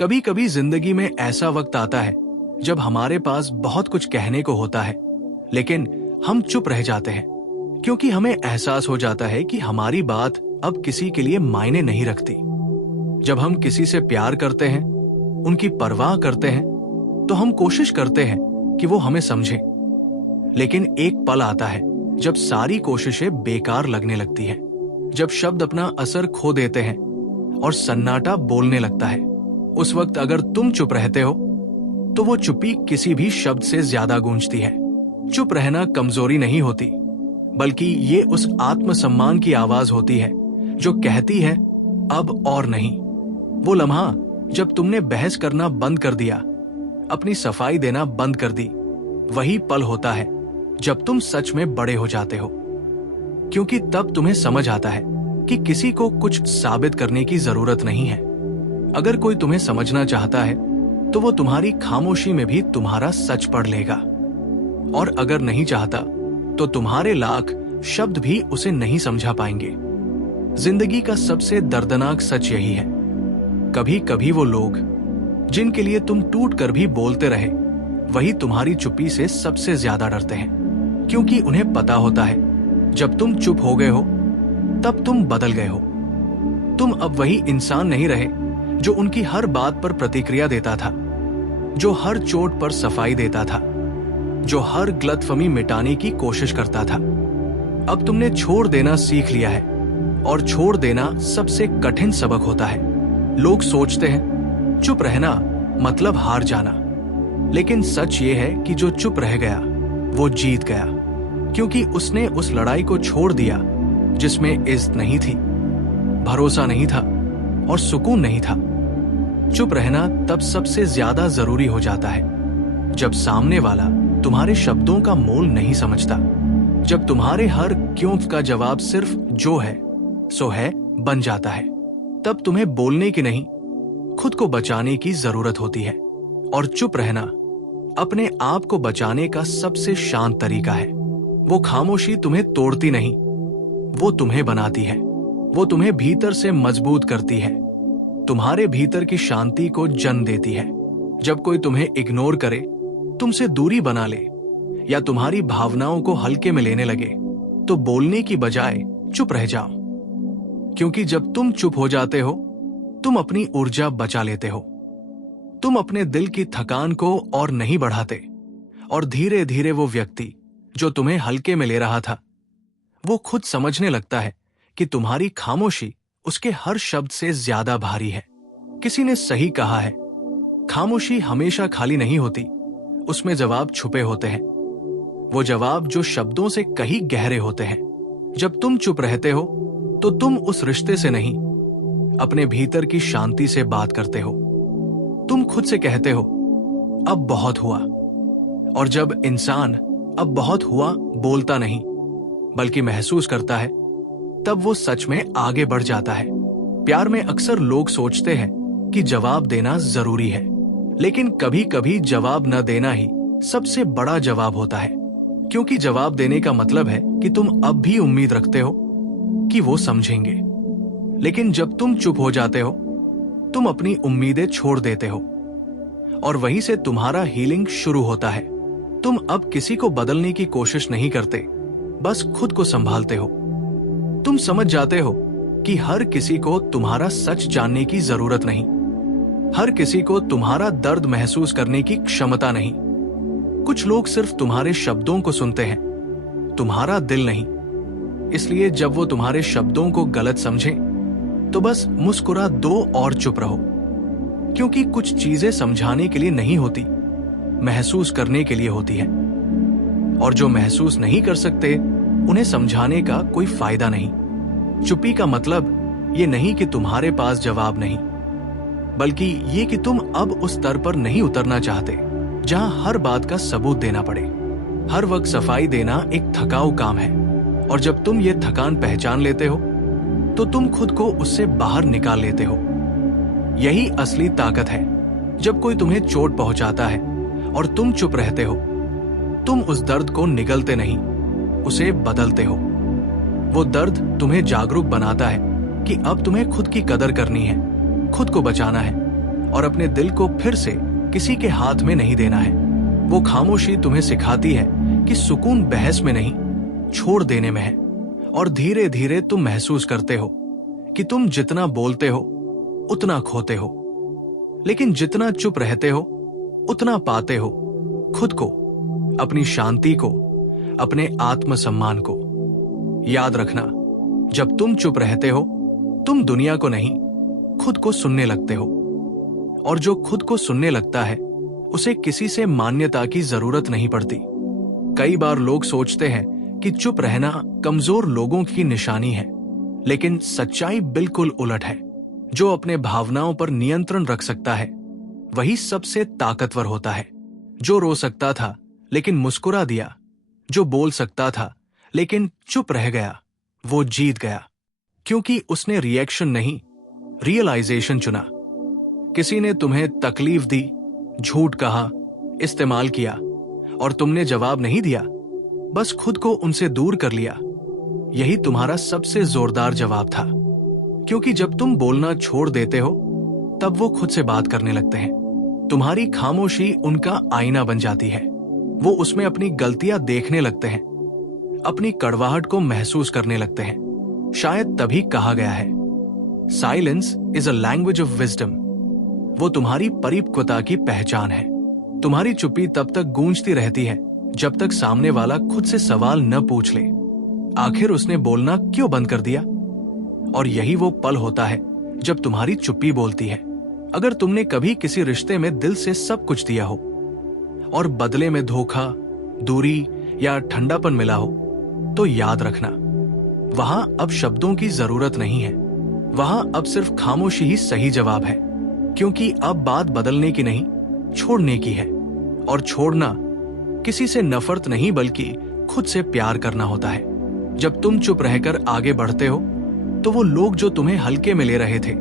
कभी कभी जिंदगी में ऐसा वक्त आता है जब हमारे पास बहुत कुछ कहने को होता है, लेकिन हम चुप रह जाते हैं क्योंकि हमें एहसास हो जाता है कि हमारी बात अब किसी के लिए मायने नहीं रखती। जब हम किसी से प्यार करते हैं, उनकी परवाह करते हैं, तो हम कोशिश करते हैं कि वो हमें समझे। लेकिन एक पल आता है जब सारी कोशिशें बेकार लगने लगती हैं, जब शब्द अपना असर खो देते हैं और सन्नाटा बोलने लगता है। उस वक्त अगर तुम चुप रहते हो तो वो चुप्पी किसी भी शब्द से ज्यादा गूंजती है। चुप रहना कमजोरी नहीं होती, बल्कि ये उस आत्मसम्मान की आवाज होती है जो कहती है अब और नहीं। वो लम्हा जब तुमने बहस करना बंद कर दिया, अपनी सफाई देना बंद कर दी, वही पल होता है जब तुम सच में बड़े हो जाते हो। क्योंकि तब तुम्हें समझ आता है कि किसी को कुछ साबित करने की जरूरत नहीं है। अगर कोई तुम्हें समझना चाहता है तो वो तुम्हारी खामोशी में भी तुम्हारा सच पढ़ लेगा, और अगर नहीं चाहता तो तुम्हारे लाख शब्द भी उसे नहीं समझा पाएंगे। जिंदगी का सबसे दर्दनाक सच यही है, कभी कभी वो लोग जिनके लिए तुम टूट कर भी बोलते रहे, वही तुम्हारी चुप्पी से सबसे ज्यादा डरते हैं। क्योंकि उन्हें पता होता है जब तुम चुप हो गए हो तब तुम बदल गए हो। तुम अब वही इंसान नहीं रहे जो उनकी हर बात पर प्रतिक्रिया देता था, जो हर चोट पर सफाई देता था, जो हर गलतफहमी मिटाने की कोशिश करता था। अब तुमने छोड़ देना सीख लिया है, और छोड़ देना सबसे कठिन सबक होता है। लोग सोचते हैं चुप रहना मतलब हार जाना, लेकिन सच ये है कि जो चुप रह गया वो जीत गया, क्योंकि उसने उस लड़ाई को छोड़ दिया जिसमें इज्जत नहीं थी, भरोसा नहीं था और सुकून नहीं था। चुप रहना तब सबसे ज्यादा जरूरी हो जाता है जब सामने वाला तुम्हारे शब्दों का मोल नहीं समझता, जब तुम्हारे हर क्यों का जवाब सिर्फ जो है सो है बन जाता है। तब तुम्हें बोलने की नहीं, खुद को बचाने की जरूरत होती है। और चुप रहना अपने आप को बचाने का सबसे शांत तरीका है। वो खामोशी तुम्हें तोड़ती नहीं, वो तुम्हें बनाती है। वो तुम्हें भीतर से मजबूत करती है, तुम्हारे भीतर की शांति को जन्म देती है। जब कोई तुम्हें इग्नोर करे, तुमसे दूरी बना ले, या तुम्हारी भावनाओं को हल्के में लेने लगे, तो बोलने की बजाय चुप रह जाओ। क्योंकि जब तुम चुप हो जाते हो, तुम अपनी ऊर्जा बचा लेते हो। तुम अपने दिल की थकान को और नहीं बढ़ाते, और धीरे धीरे वो व्यक्ति जो तुम्हें हल्के में ले रहा था, वो खुद समझने लगता है कि तुम्हारी खामोशी उसके हर शब्द से ज्यादा भारी है। किसी ने सही कहा है, खामोशी हमेशा खाली नहीं होती, उसमें जवाब छुपे होते हैं। वो जवाब जो शब्दों से कहीं गहरे होते हैं। जब तुम चुप रहते हो तो तुम उस रिश्ते से नहीं, अपने भीतर की शांति से बात करते हो। तुम खुद से कहते हो अब बहुत हुआ। और जब इंसान अब बहुत हुआ बोलता नहीं बल्कि महसूस करता है, तब वो सच में आगे बढ़ जाता है। प्यार में अक्सर लोग सोचते हैं कि जवाब देना जरूरी है, लेकिन कभी कभी जवाब न देना ही सबसे बड़ा जवाब होता है। क्योंकि जवाब देने का मतलब है कि तुम अब भी उम्मीद रखते हो कि वो समझेंगे। लेकिन जब तुम चुप हो जाते हो, तुम अपनी उम्मीदें छोड़ देते हो, और वहीं से तुम्हारा हीलिंग शुरू होता है। तुम अब किसी को बदलने की कोशिश नहीं करते, बस खुद को संभालते हो। तुम समझ जाते हो कि हर किसी को तुम्हारा सच जानने की जरूरत नहीं, हर किसी को तुम्हारा दर्द महसूस करने की क्षमता नहीं। कुछ लोग सिर्फ तुम्हारे शब्दों को सुनते हैं, तुम्हारा दिल नहीं। इसलिए जब वो तुम्हारे शब्दों को गलत समझें, तो बस मुस्कुरा दो और चुप रहो। क्योंकि कुछ चीजें समझाने के लिए नहीं होती, महसूस करने के लिए होती है। और जो महसूस नहीं कर सकते, उन्हें समझाने का कोई फायदा नहीं। चुप्पी का मतलब ये नहीं कि तुम्हारे पास जवाब नहीं, बल्कि ये कि तुम अब उस स्तर पर नहीं उतरना चाहते जहां हर बात का सबूत देना पड़े। हर वक्त सफाई देना एक थकाऊ काम है, और जब तुम ये थकान पहचान लेते हो, तो तुम खुद को उससे बाहर निकाल लेते हो। यही असली ताकत है। जब कोई तुम्हें चोट पहुंचाता है और तुम चुप रहते हो, तुम उस दर्द को निगलते नहीं, उसे बदलते हो। वो दर्द तुम्हें जागरूक बनाता है कि अब तुम्हें खुद की कदर करनी है, खुद को बचाना है, और अपने दिल को फिर से किसी के हाथ में नहीं देना है। वो खामोशी तुम्हें सिखाती है कि सुकून बहस में नहीं, छोड़ देने में है। और धीरे धीरे तुम महसूस करते हो कि तुम जितना बोलते हो उतना खोते हो, लेकिन जितना चुप रहते हो उतना पाते हो खुद को, अपनी शांति को, अपने आत्मसम्मान को। याद रखना, जब तुम चुप रहते हो तुम दुनिया को नहीं, खुद को सुनने लगते हो। और जो खुद को सुनने लगता है उसे किसी से मान्यता की जरूरत नहीं पड़ती। कई बार लोग सोचते हैं कि चुप रहना कमजोर लोगों की निशानी है, लेकिन सच्चाई बिल्कुल उलट है। जो अपने भावनाओं पर नियंत्रण रख सकता है वही सबसे ताकतवर होता है। जो रो सकता था लेकिन मुस्कुरा दिया, जो बोल सकता था लेकिन चुप रह गया, वो जीत गया, क्योंकि उसने रिएक्शन नहीं, रियलाइजेशन चुना। किसी ने तुम्हें तकलीफ दी, झूठ कहा, इस्तेमाल किया, और तुमने जवाब नहीं दिया, बस खुद को उनसे दूर कर लिया। यही तुम्हारा सबसे जोरदार जवाब था, क्योंकि जब तुम बोलना छोड़ देते हो तब वो खुद से बात करने लगते हैं। तुम्हारी खामोशी उनका आईना बन जाती है। वो उसमें अपनी गलतियां देखने लगते हैं, अपनी कड़वाहट को महसूस करने लगते हैं। शायद तभी कहा गया है, silence is a language of wisdom. वो तुम्हारी परिपक्वता की पहचान है। तुम्हारी चुप्पी तब तक गूंजती रहती है जब तक सामने वाला खुद से सवाल न पूछ ले, आखिर उसने बोलना क्यों बंद कर दिया। और यही वो पल होता है जब तुम्हारी चुप्पी बोलती है। अगर तुमने कभी किसी रिश्ते में दिल से सब कुछ दिया हो और बदले में धोखा, दूरी या ठंडापन मिला हो, तो याद रखना, वहां अब शब्दों की जरूरत नहीं है। वहां अब सिर्फ खामोशी ही सही जवाब है, क्योंकि अब बात बदलने की नहीं, छोड़ने की है। और छोड़ना किसी से नफरत नहीं बल्कि खुद से प्यार करना होता है। जब तुम चुप रहकर आगे बढ़ते हो तो वो लोग जो तुम्हें हल्के में ले रहे थे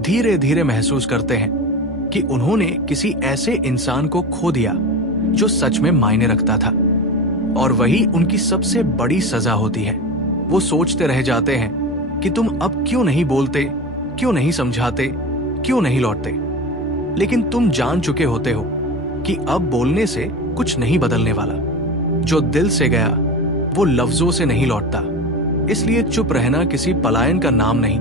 धीरे धीरे महसूस करते हैं कि उन्होंने किसी ऐसे इंसान को खो दिया जो सच में मायने रखता था। और वही उनकी सबसे बड़ी सजा होती है। वो सोचते रह जाते हैं कि तुम अब क्यों नहीं बोलते, क्यों नहीं समझाते, क्यों नहीं लौटते। लेकिन तुम जान चुके होते हो कि अब बोलने से कुछ नहीं बदलने वाला। जो दिल से गया वो लफ्जों से नहीं लौटता। इसलिए चुप रहना किसी पलायन का नाम नहीं,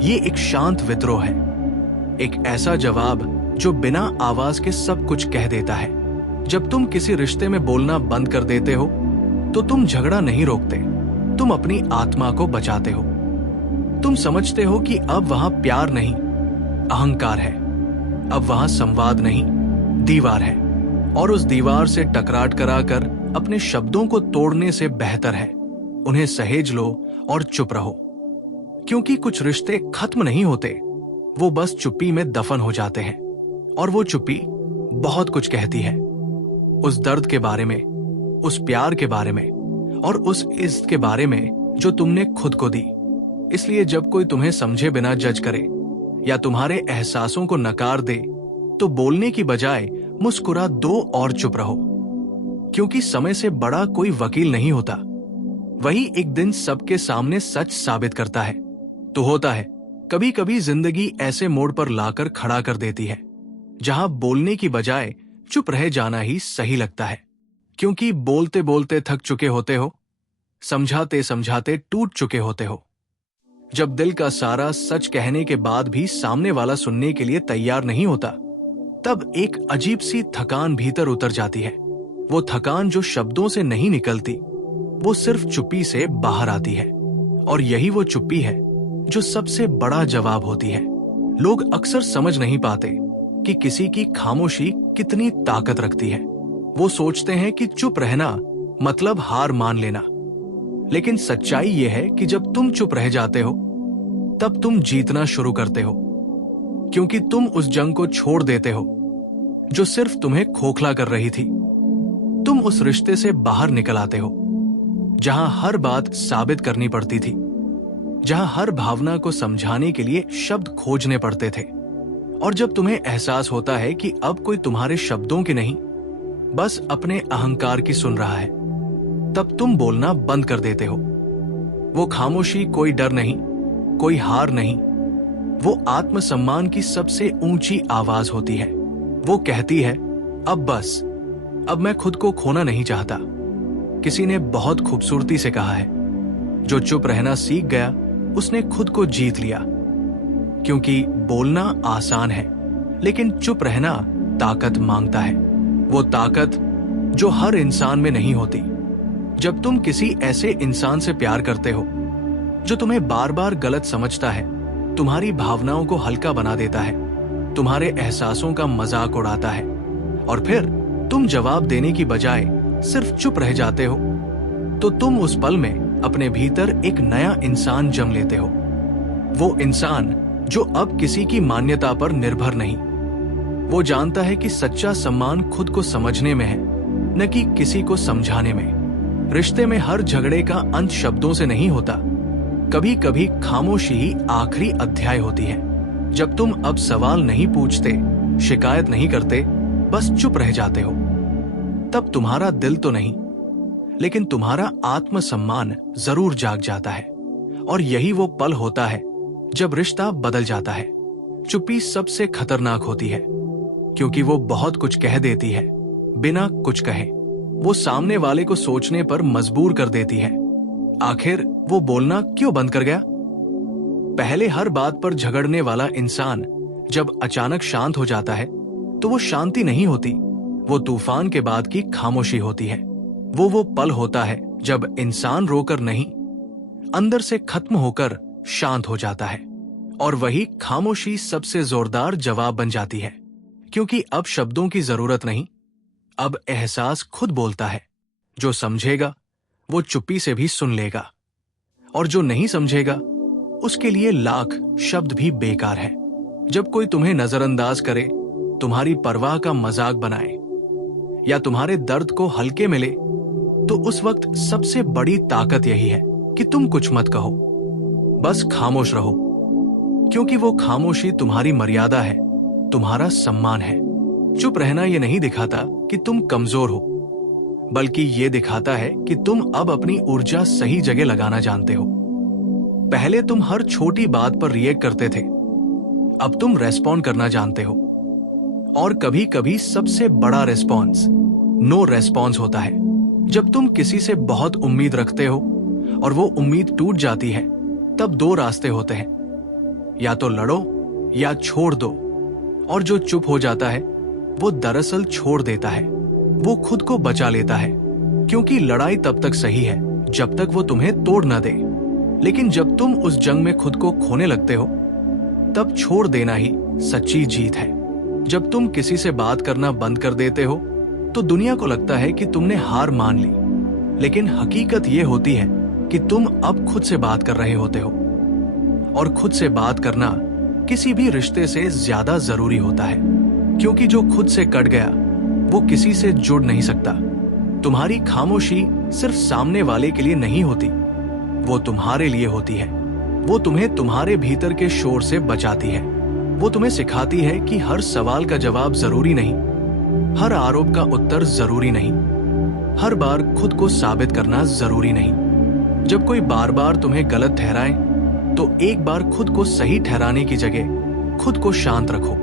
ये एक शांत विद्रोह है, एक ऐसा जवाब जो बिना आवाज के सब कुछ कह देता है। जब तुम किसी रिश्ते में बोलना बंद कर देते हो तो तुम झगड़ा नहीं रोकते, तुम अपनी आत्मा को बचाते हो। तुम समझते हो कि अब वहां प्यार नहीं, अहंकार है। अब वहां संवाद नहीं, दीवार है। और उस दीवार से टकराट कराकर अपने शब्दों को तोड़ने से बेहतर है उन्हें सहेज लो और चुप रहो। क्योंकि कुछ रिश्ते खत्म नहीं होते, वो बस चुप्पी में दफन हो जाते हैं। और वो चुप्पी बहुत कुछ कहती है, उस दर्द के बारे में, उस प्यार के बारे में, और उस इज्जत के बारे में जो तुमने खुद को दी। इसलिए जब कोई तुम्हें समझे बिना जज करे या तुम्हारे एहसासों को नकार दे, तो बोलने की बजाय मुस्कुरा दो और चुप रहो। क्योंकि समय से बड़ा कोई वकील नहीं होता, वही एक दिन सबके सामने सच साबित करता है। तो होता है, कभी कभी जिंदगी ऐसे मोड़ पर लाकर खड़ा कर देती है जहां बोलने की बजाय चुप रह जाना ही सही लगता है। क्योंकि बोलते बोलते थक चुके होते हो, समझाते समझाते टूट चुके होते हो। जब दिल का सारा सच कहने के बाद भी सामने वाला सुनने के लिए तैयार नहीं होता, तब एक अजीब सी थकान भीतर उतर जाती है। वो थकान जो शब्दों से नहीं निकलती, वो सिर्फ चुप्पी से बाहर आती है। और यही वो चुप्पी है जो सबसे बड़ा जवाब होती है। लोग अक्सर समझ नहीं पाते कि किसी की खामोशी कितनी ताकत रखती है। वो सोचते हैं कि चुप रहना मतलब हार मान लेना, लेकिन सच्चाई ये है कि जब तुम चुप रह जाते हो तब तुम जीतना शुरू करते हो। क्योंकि तुम उस जंग को छोड़ देते हो जो सिर्फ तुम्हें खोखला कर रही थी। तुम उस रिश्ते से बाहर निकल आते हो जहां हर बात साबित करनी पड़ती थी, जहां हर भावना को समझाने के लिए शब्द खोजने पड़ते थे। और जब तुम्हें एहसास होता है कि अब कोई तुम्हारे शब्दों की नहीं, बस अपने अहंकार की सुन रहा है, तब तुम बोलना बंद कर देते हो। वो खामोशी कोई डर नहीं, कोई हार नहीं, वो आत्मसम्मान की सबसे ऊंची आवाज होती है। वो कहती है, अब बस, अब मैं खुद को खोना नहीं चाहता। किसी ने बहुत खूबसूरती से कहा है, जो चुप रहना सीख गया उसने खुद को जीत लिया। क्योंकि बोलना आसान है, लेकिन चुप रहना ताकत मांगता है। वो ताकत जो हर इंसान में नहीं होती। जब तुम किसी ऐसे इंसान से प्यार करते हो जो तुम्हें बार बार गलत समझता है, तुम्हारी भावनाओं को हल्का बना देता है, तुम्हारे एहसासों का मजाक उड़ाता है, और फिर तुम जवाब देने की बजाय सिर्फ चुप रह जाते हो, तो तुम उस पल में अपने भीतर एक नया इंसान जन्म लेते हो। वो इंसान जो अब किसी की मान्यता पर निर्भर नहीं। वो जानता है कि सच्चा सम्मान खुद को समझने में है, न कि किसी को समझाने में। रिश्ते में हर झगड़े का अंत शब्दों से नहीं होता। कभी कभी खामोशी ही आखिरी अध्याय होती है। जब तुम अब सवाल नहीं पूछते, शिकायत नहीं करते, बस चुप रह जाते हो, तब तुम्हारा दिल तो नहीं, लेकिन तुम्हारा आत्मसम्मान जरूर जाग जाता है। और यही वो पल होता है जब रिश्ता बदल जाता है। चुप्पी सबसे खतरनाक होती है, क्योंकि वो बहुत कुछ कह देती है बिना कुछ कहे। वो सामने वाले को सोचने पर मजबूर कर देती है। आखिर वो बोलना क्यों बंद कर गया? पहले हर बात पर झगड़ने वाला इंसान जब अचानक शांत हो जाता है, तो वो शांति नहीं होती, वो तूफान के बाद की खामोशी होती है। वो पल होता है जब इंसान रोकर नहीं, अंदर से खत्म होकर शांत हो जाता है। और वही खामोशी सबसे जोरदार जवाब बन जाती है, क्योंकि अब शब्दों की जरूरत नहीं, अब एहसास खुद बोलता है। जो समझेगा वो चुप्पी से भी सुन लेगा, और जो नहीं समझेगा उसके लिए लाख शब्द भी बेकार है। जब कोई तुम्हें नजरअंदाज करे, तुम्हारी परवाह का मजाक बनाए, या तुम्हारे दर्द को हल्के मिले, तो उस वक्त सबसे बड़ी ताकत यही है कि तुम कुछ मत कहो, बस खामोश रहो। क्योंकि वो खामोशी तुम्हारी मर्यादा है, तुम्हारा सम्मान है। चुप रहना ये नहीं दिखाता कि तुम कमजोर हो, बल्कि ये दिखाता है कि तुम अब अपनी ऊर्जा सही जगह लगाना जानते हो। पहले तुम हर छोटी बात पर रिएक्ट करते थे, अब तुम रेस्पॉन्ड करना जानते हो। और कभी कभी सबसे बड़ा रेस्पॉन्स नो रेस्पॉन्स होता है। जब तुम किसी से बहुत उम्मीद रखते हो और वो उम्मीद टूट जाती है, तब दो रास्ते होते हैं, या तो लड़ो या छोड़ दो। और जो चुप हो जाता है वो दरअसल छोड़ देता है, वो खुद को बचा लेता है। क्योंकि लड़ाई तब तक सही है जब तक वो तुम्हें तोड़ ना दे, लेकिन जब तुम उस जंग में खुद को खोने लगते हो, तब छोड़ देना ही सच्ची जीत है। जब तुम किसी से बात करना बंद कर देते हो, तो दुनिया को लगता है कि तुमने हार मान ली, लेकिन हकीकत ये होती है कि तुम अब खुद से बात कर रहे होते हो। और खुद से बात करना किसी भी रिश्ते से ज्यादा जरूरी होता है, क्योंकि जो खुद से कट गया वो किसी से जुड़ नहीं सकता। तुम्हारी खामोशी सिर्फ सामने वाले के लिए नहीं होती, वो तुम्हारे लिए होती है। वो तुम्हें तुम्हारे भीतर के शोर से बचाती है। वो तुम्हें सिखाती है कि हर सवाल का जवाब जरूरी नहीं, हर आरोप का उत्तर जरूरी नहीं, हर बार खुद को साबित करना जरूरी नहीं। जब कोई बार बार तुम्हें गलत ठहराए, तो एक बार खुद को सही ठहराने की जगह खुद को शांत रखो।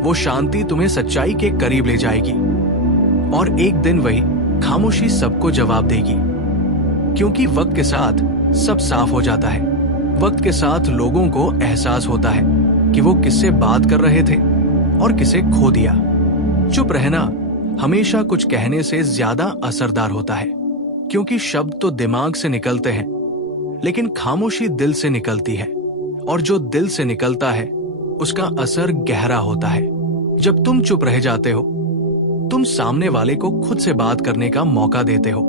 वो शांति तुम्हें सच्चाई के करीब ले जाएगी, और एक दिन वही खामोशी सबको जवाब देगी। क्योंकि वक्त के साथ सब साफ हो जाता है। वक्त के साथ लोगों को एहसास होता है कि वो किससे बात कर रहे थे और किसे खो दिया। चुप रहना हमेशा कुछ कहने से ज्यादा असरदार होता है, क्योंकि शब्द तो दिमाग से निकलते हैं, लेकिन खामोशी दिल से निकलती है, और जो दिल से निकलता है उसका असर गहरा होता है। जब तुम चुप रह जाते हो, तुम सामने वाले को खुद से बात करने का मौका देते हो।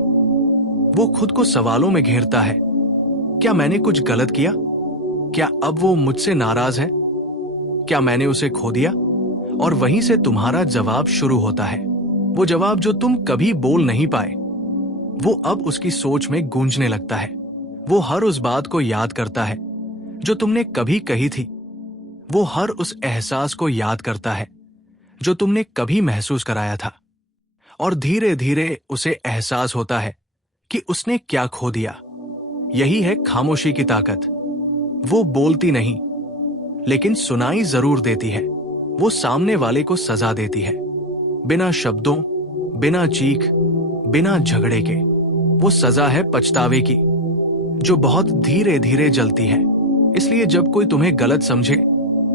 वो खुद को सवालों में घेरता है, क्या मैंने कुछ गलत किया? क्या अब वो मुझसे नाराज है? क्या मैंने उसे खो दिया? और वहीं से तुम्हारा जवाब शुरू होता है। वो जवाब जो तुम कभी बोल नहीं पाए, वो अब उसकी सोच में गूंजने लगता है। वो हर उस बात को याद करता है जो तुमने कभी कही थी। वो हर उस एहसास को याद करता है जो तुमने कभी महसूस कराया था। और धीरे धीरे उसे एहसास होता है कि उसने क्या खो दिया। यही है खामोशी की ताकत। वो बोलती नहीं, लेकिन सुनाई जरूर देती है। वो सामने वाले को सजा देती है, बिना शब्दों, बिना चीख, बिना झगड़े के। वो सजा है पछतावे की, जो बहुत धीरे धीरे जलती है। इसलिए जब कोई तुम्हें गलत समझे,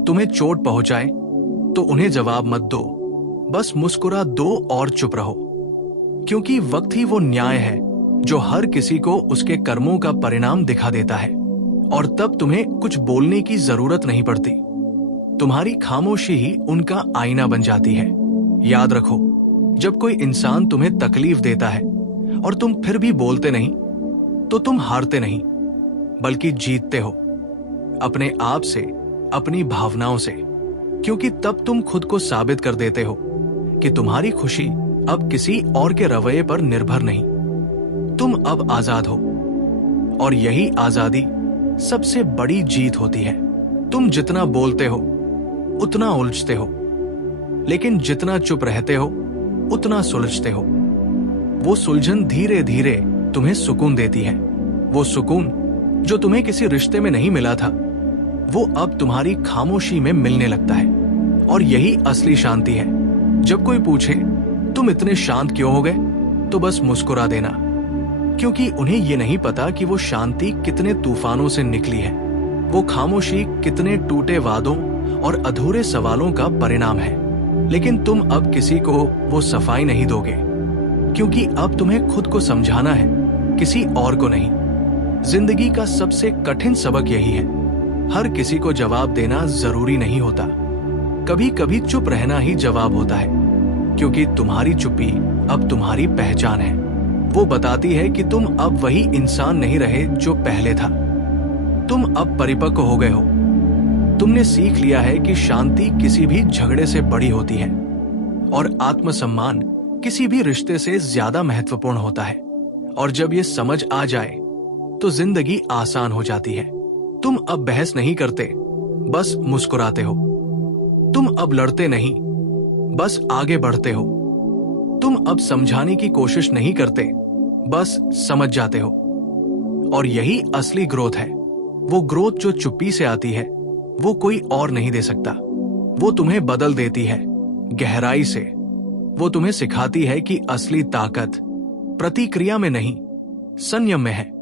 तुम्हें चोट पहुंचाए, तो उन्हें जवाब मत दो, बस मुस्कुरा दो और चुप रहो। क्योंकि वक्त ही वो न्याय है जो हर किसी को उसके कर्मों का परिणाम दिखा देता है, और तब तुम्हें कुछ बोलने की जरूरत नहीं पड़ती। तुम्हारी खामोशी ही उनका आईना बन जाती है। याद रखो, जब कोई इंसान तुम्हें तकलीफ देता है और तुम फिर भी बोलते नहीं, तो तुम हारते नहीं, बल्कि जीतते हो, अपने आप से, अपनी भावनाओं से। क्योंकि तब तुम खुद को साबित कर देते हो कि तुम्हारी खुशी अब किसी और के रवैये पर निर्भर नहीं। तुम अब आजाद हो, और यही आजादी सबसे बड़ी जीत होती है। तुम जितना बोलते हो उतना उलझते हो, लेकिन जितना चुप रहते हो उतना सुलझते हो। वो सुलझन धीरे धीरे तुम्हें सुकून देती है। वो सुकून जो तुम्हें किसी रिश्ते में नहीं मिला था, वो अब तुम्हारी खामोशी में मिलने लगता है। और यही असली शांति है। जब कोई पूछे तुम इतने शांत क्यों हो गए, तो बस मुस्कुरा देना, क्योंकि उन्हें ये नहीं पता कि वो शांति कितने तूफानों से निकली है। वो खामोशी कितने टूटे वादों और अधूरे सवालों का परिणाम है। लेकिन तुम अब किसी को वो सफाई नहीं दोगे, क्योंकि अब तुम्हें खुद को समझाना है, किसी और को नहीं। जिंदगी का सबसे कठिन सबक यही है, हर किसी को जवाब देना जरूरी नहीं होता। कभी कभी चुप रहना ही जवाब होता है, क्योंकि तुम्हारी चुप्पी अब तुम्हारी पहचान है। वो बताती है कि तुम अब वही इंसान नहीं रहे जो पहले था। तुम अब परिपक्व हो गए हो। तुमने सीख लिया है कि शांति किसी भी झगड़े से बड़ी होती है, और आत्मसम्मान किसी भी रिश्ते से ज्यादा महत्वपूर्ण होता है। और जब ये समझ आ जाए, तो जिंदगी आसान हो जाती है। तुम अब बहस नहीं करते, बस मुस्कुराते हो। तुम अब लड़ते नहीं, बस आगे बढ़ते हो। तुम अब समझाने की कोशिश नहीं करते, बस समझ जाते हो। और यही असली ग्रोथ है। वो ग्रोथ जो चुप्पी से आती है, वो कोई और नहीं दे सकता। वो तुम्हें बदल देती है, गहराई से। वो तुम्हें सिखाती है कि असली ताकत प्रतिक्रिया में नहीं, संयम में है।